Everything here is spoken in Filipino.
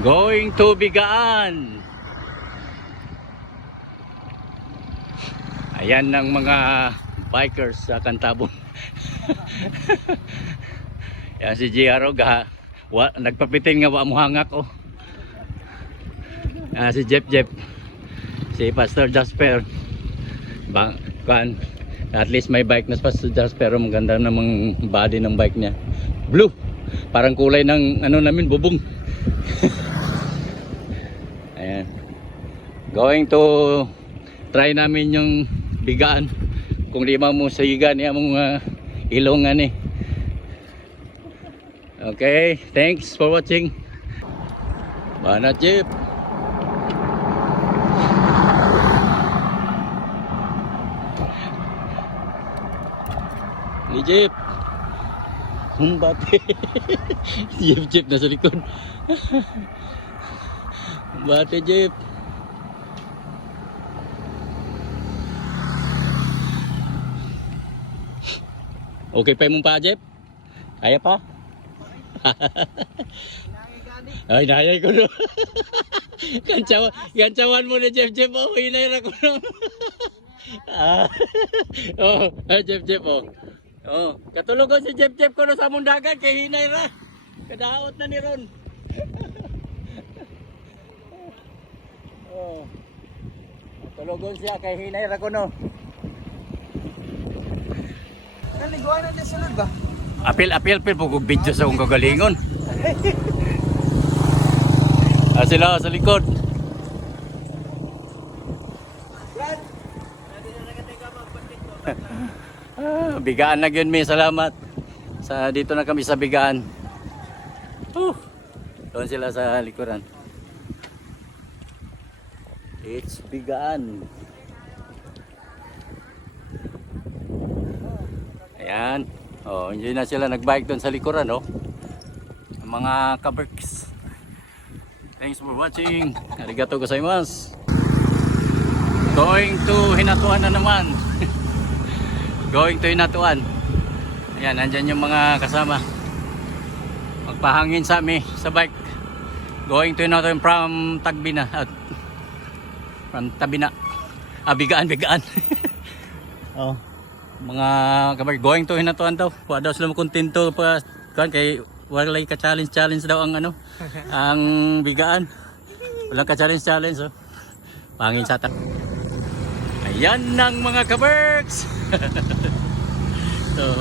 Going to Bigaan. Ayan ng mga bikers sa Cantabon. Yan si Giaro nagpapitin nga wa mo hangak oh. Yan si Jeff, si Pastor Jasper. Kan at least may bike na si Pastor Jasper, maganda namang body ng bike niya. Blue. Parang kulay ng ano namin, bubong. Ayan. Going to try namin yung Bigaan. Kung di mo sa igan niya mong ilongan eh. Okay, thanks for watching. Banat Jeep. Ni Jeep. Humbate. Jeep nasa likod. Humbate Jeep. Okay pa mong pa, Jeff? Kaya pa? Ay, nayay ko no. Ganchawan mo na, Jeff. Oh, hinayra ko no. Oh, Jeff, oh. Oh, katulog ko si Jeff ko no sa mundagan kay hinayra. Kadaot na ni Ron. Oh. Katulugon siya kay hinayra ko no. Naliguan na sunod ba? Apil po video sa kong kagalingon. Sila sa likod. Bigaan na yun, may salamat. Dito na kami sa Bigaan. Doon sila sa likuran. It's Bigaan. Ayan. Oh, hindi na sila nagbike doon sa likuran, oh. Ang mga kaberks. Thanks for watching. Arigatou gozaimasu. Going to Hinatuan na naman. Going to Hinatuan. Ayan, nandyan yung mga kasama. Magpahangin sa amin sa bike. Going to Hinatuan from Tagbina. From Tabina. Bigaan. Oh. Mga kabar going to Hinatuan daw. Wa daw sila makontento pa kan kay walay ka challenge daw ang ano ang Bigaan. Walang ka challenge oh. Pangin sa tak. Ayan ng mga kaberks. So